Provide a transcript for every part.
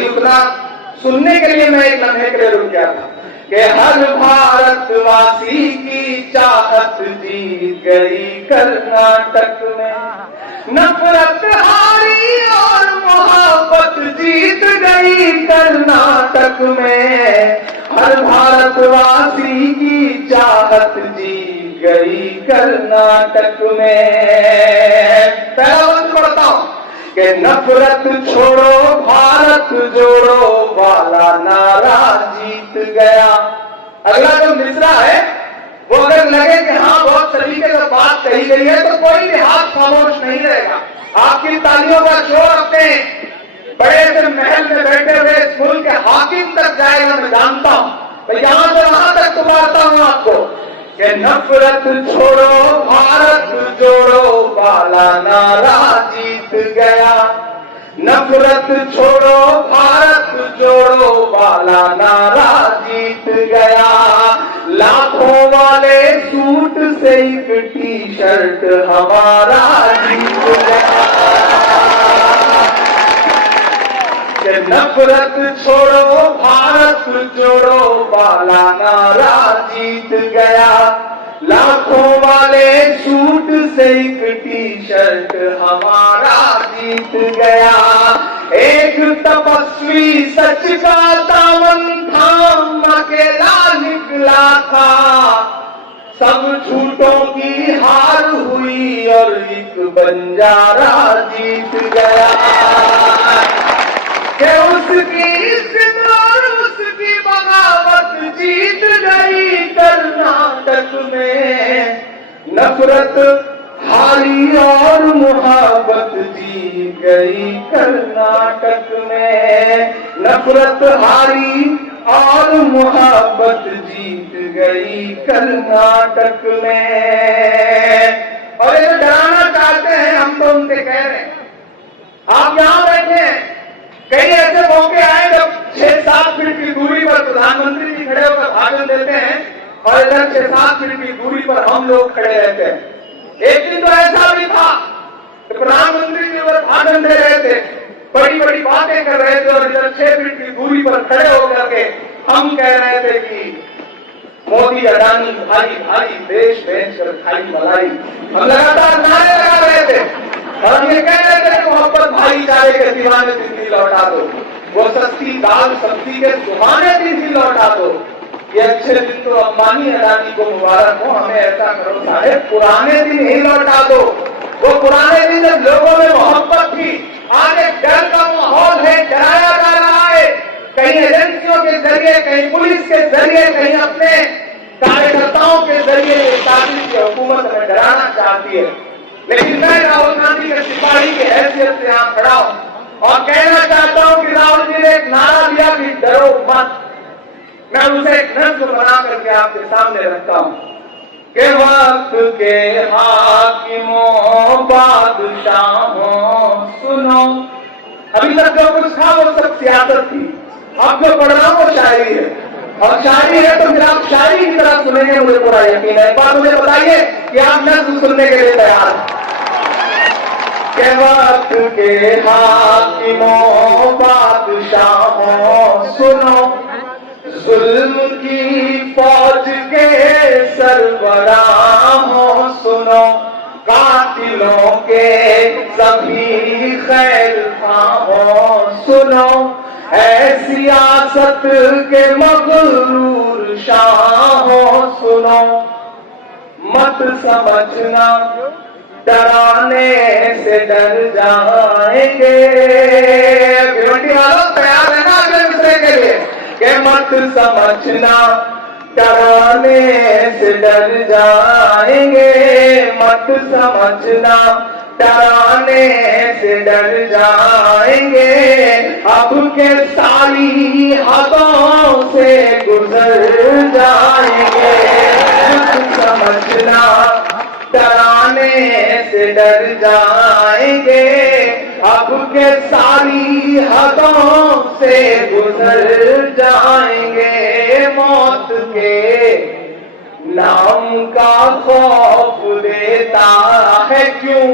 वही उतना सुनने के लिए मैं एक लम्हे के लिए रुक गया था कि हर भारतवासी की चाहत जीत गई कर्नाटक में, नफरत हारी और मोहब्बत जीत गई कर्नाटक में, हर भारतवासी की चाहत जीत गई कर्नाटक में। पहला वंश पढ़ता हूं कि नफरत छोड़ो भारत जोड़ो वाला नारा जीत गया। अगला जो मिसरा है वो अगर लगे कि हाँ बहुत सलीके से बात कही गई है तो कोई भी हाथ खामोश नहीं रहेगा। आपकी तालियों का शोर अपने बड़े से महल में बैठे हुए इस मुल्क के हाकिम तक जाएगा, मैं जानता हूं। तो यहां से वहां तक पुकारता हूं आपको कि नफरत छोड़ो भारत जोड़ो वाला नारा जीत गया, नफरत छोड़ो भारत जोड़ो वाला नारा जीत गया, लाखों वाले सूट से एक टी शर्ट हमारा जीत गया। कि नफरत छोड़ो भारत जोड़ो वाला नारा जीत गया, लाखों वाले सूट से एक टी शर्ट हमारा जीत गया। एक तपस्वी सच का दामन थाम अकेला निकला था, सब झूठों की हार हुई और एक बंजारा जीत गया। कि उसकी इज्जत और उसकी बगावत जीत गई कर्नाटक में, नफरत हारी और मोहब्बत जीत गई कर्नाटक में, नफरत हारी और मोहब्बत जीत गई कर्नाटक में। और ये डराना चाहते हैं, हम तो उनसे कह रहे हैं आप यहां बैठे हैं। कई ऐसे मौके आए जब 6-7 फीट की दूरी पर प्रधानमंत्री जी खड़े होकर भाषण देते हैं और इधर 6-7 फीट की दूरी पर हम लोग खड़े रहते हैं। एक दिन तो ऐसा भी था कि प्रधानमंत्री जी उधर भाषण दे रहे थे, बड़ी बड़ी बातें कर रहे थे और इधर 6 फीट की दूरी पर खड़े होकर के हम कह रहे थे कि मोदी अडानी भाई भाई देश बेच कर खाई मलाई। हम लगातार नारे लगा रहे थे और हम ये कह रहे थे मोहब्बत भाईचारे के दीवाने दिल्ली लौटा दो, वो सस्ती दाल सब्जी के सुहाने दिल्ली लौटा दो। ये अच्छे दिन तो अंबानी अडानी को मुबारक हो, हमें ऐसा करो साहेब पुराने दिन ही लौटा दो। वो पुराने दिन जब लोगों में मोहब्बत थी, आज एक डर का माहौल है, डराया जा रहा है, कहीं एजेंसियों के जरिए, कहीं पुलिस के जरिए, कहीं अपने कार्यकर्ताओं के जरिए ताकि हुकूमत हमें डराना चाहती है। लेकिन मैं राहुल गांधी के सिपाही की हैसियत से यहां खड़ा हूं और कहना चाहता हूं कि राहुल जी ने एक नारा दिया कि डरो मत। मैं उसे एक नज्म बना करके आपके सामने रखता हूं कि वक्त के हाकिमों बादशाहों सुनो। अभी तक जो कुछ था वो सब सियासत थी, अब जो पढ़ रहा हूं वो शायरी है, और शायरी है तो फिर आप शायरी की तरह सुनेंगे, मुझे पूरा यकीन है। एक बार मुझे बताइए कि आप नज्म सुनने के लिए तैयार हैं? के वक्त के हाकिमों बादशाहों सुनो, जुल्म की फौज के सरबराहों सुनो, कातिलों के सभी खैर खाहों सुनो, ऐ सियासत के मगरूर शाहों सुनो, मत समझना डराने से डर जाएंगे। भिवंडी वालों तैयार है ना अगले दूसरे के लिए? कि मत समझना डराने से डर जाएंगे, मत समझना डराने से डर जाएंगे, अब के सारी हदों से गुजर जाएंगे। मत समझना डराने से डर जाएंगे, अब के सारी हदों से गुजर जाएंगे। मौत के नाम का खौफ देता है क्यों?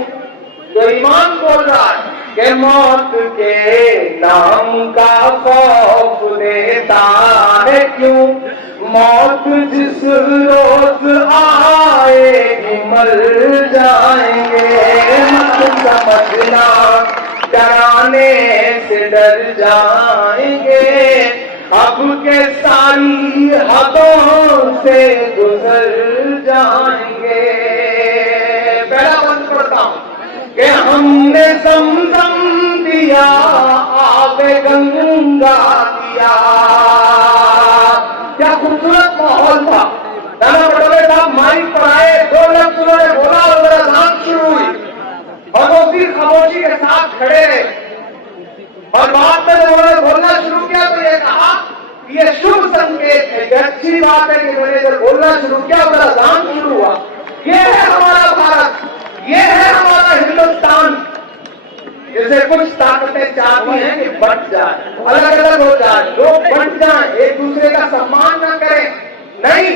जो ईमान बोल रहा है कि मौत के नाम का खौफ देता है क्यों, मौत जिस रोज आएगी मर जाएंगे, मत समझना डराने से डर जाएंगे, अब के सारी हदों से गुजर जाएंगे। पहला बंद पढ़ता हूं कि हमने ज़मज़म दिया, आबे गंगा दिया। क्या खूबसूरत माहौल था। नाना पटोले साहब माइक पर आए, 2 लफ्ज़ उन्होंने बोला और मेरा नाम शुरू हुई और वो फिर खामोशी के साथ खड़े रहे और बाद में उन्होंने बोलना शुरू किया तो ये कहा कि ये शुभ संकेत है, ये अच्छी बात है कि मैंने जब बोलना शुरू किया मेरा नाम शुरू हुआ। ये है हमारा भारत, ये है हमारा हिंदुस्तान, जिसे कुछ ताकतें चाहती हैं कि बंट जाए, अलग अलग हो जाए, लोग बंट जाए, एक दूसरे का सम्मान न करें। नहीं,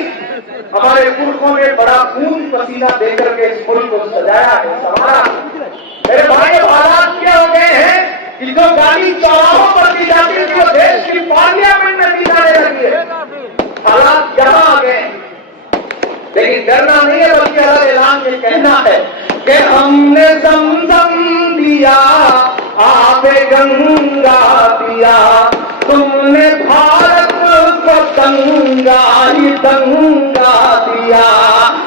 हमारे पुरखों ने बड़ा खून पसीना देकर के इस मुल्क को सजाया है, संवारा। मेरे भाई हालात क्या हो गए हैं कि जो गाड़ी चौराहों पर दी जाती थी वो देश की पार्लियामेंट में दी जाने लगी है। हालात यहाँ आ गए, लेकिन डरना नहीं है बल्कि अलग ऐलान ये कहना है कि हमने ज़मज़म दिया, आबे गंगा दिया, तुमने भारत को दंगा ही दंगा दिया,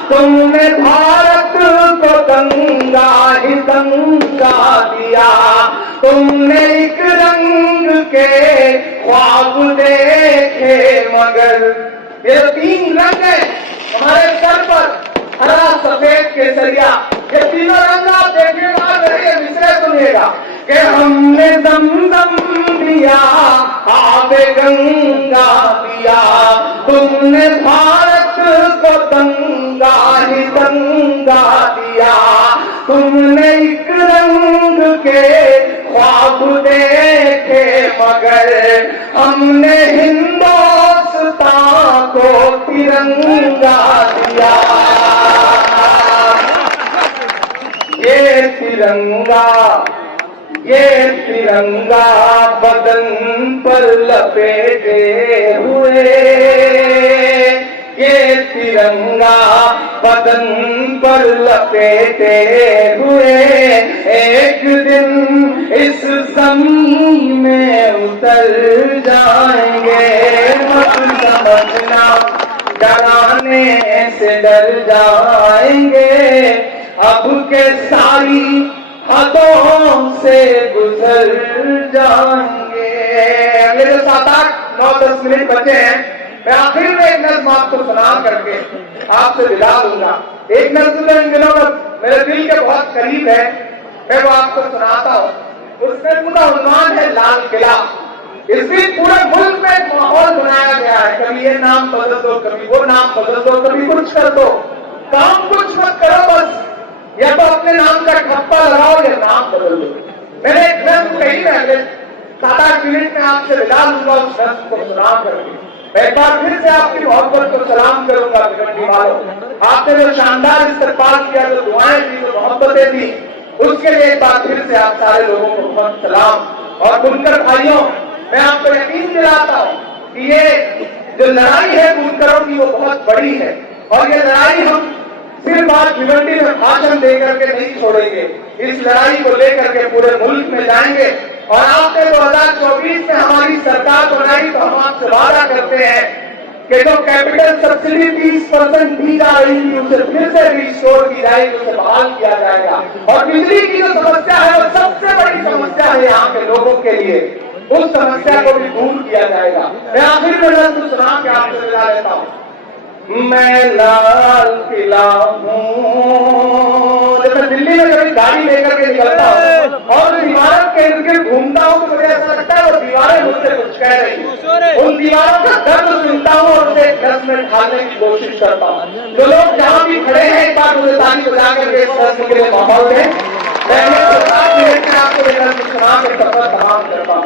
तुमने भारत को दंगा ही दंगा दिया, तुमने एक रंग के ख्वाब देखे मगर, ये 3 रंग है हमारे सर पर, हरा सफेद केसरिया, ये तीनों रंग आप देखिएगा, मेरे विषय सुनिएगा कि हमने ज़मज़म दिया, आबे गंगा दिया, तुमने भारत को दंगा ही दंगा दिया, तुमने एक रंग के ख्वाब देखे मगर हमने हिंदुस्तान को तिरंगा दिया। ये तिरंगा बदन पर लपेटे हुए, ये तिरंगा बदन पर लपेटे हुए एक दिन इस ज़मीन में उतर जाएंगे, मत समझना डराने से डर जाएंगे, अब के सारी हदों से गुजर जाएंगे। अगले जो 7, 8, 9, 10 मिनट बचे हैं, मैं आखिर में एक नज़्म आपको सुना करके आपसे विदा दूंगा। एक नज़्म इन दिनों में मेरे दिल के बहुत करीब है, मैं वो आपको सुनाता हूँ। उसमें पूरा उन्वान है लाल किला। इस बीच पूरे मुल्क में एक माहौल बनाया गया है, कभी ये नाम बदल दो, कभी वो नाम बदल दो, कभी कुछ कर दो, काम कुछ मत करो, बस या तो अपने नाम का ठप्पा लगाओ या नाम बदल दो। मैंने एक नज़्म कही, मैं अगले 7, 8 मिनट में आपसे विदा दूंगा उस नज़्म को सुना करके। मैं एक बार फिर से आपकी मोहब्बत को सलाम करूंगा भिवंडी वालों, आपने जो शानदार इस्तकबाल किया, जो दुआएं दी, जो मोहब्बतें दी, उसके लिए एक बार फिर से आप सारे लोगों को बहुत सलाम। और बुनकर भाइयों, मैं आपको यकीन दिलाता हूँ कि ये जो लड़ाई है बुनकरों की वो बहुत बड़ी है, और ये लड़ाई हम सिर्फ आज भिवंडी में भाषण देकर के नहीं छोड़ेंगे, इस लड़ाई को लेकर के पूरे मुल्क में जाएंगे। और आपने 2024 में हमारी सरकार बनाई तो हम आपसे वादा करते हैं कि जो कैपिटल सब्सिडी 30% दी जा रही थी उसे फिर से रिस्टोर की जाएगी, उसे बहाल किया जाएगा। और बिजली की जो समस्या है वो सबसे बड़ी समस्या है यहाँ के लोगों के लिए, उस समस्या को भी दूर किया जाएगा। मैं आखिर में नज़्म सुना के आपसे विदा लेता हूँ। मैं लाल किला हूँ, जब मैं दिल्ली में कभी गाड़ी लेकर के निकलता हूँ और दीवारों के इर्द गिर्द घूमता हूँ तो मुझे ऐसा लगता है वो दीवारें मुझसे कुछ कह रही हैं। उन दीवारों का दर्द सुनता हूँ और उसे एक नज़्म में ढालने की कोशिश करता हूँ। जो लोग जहाँ भी खड़े हैं एक बार मुझे ताली बजा करके इस नज़्म के लिए माहौल दें। मैं आपको ये नज़्म सुना के सफर तमाम करता हूँ।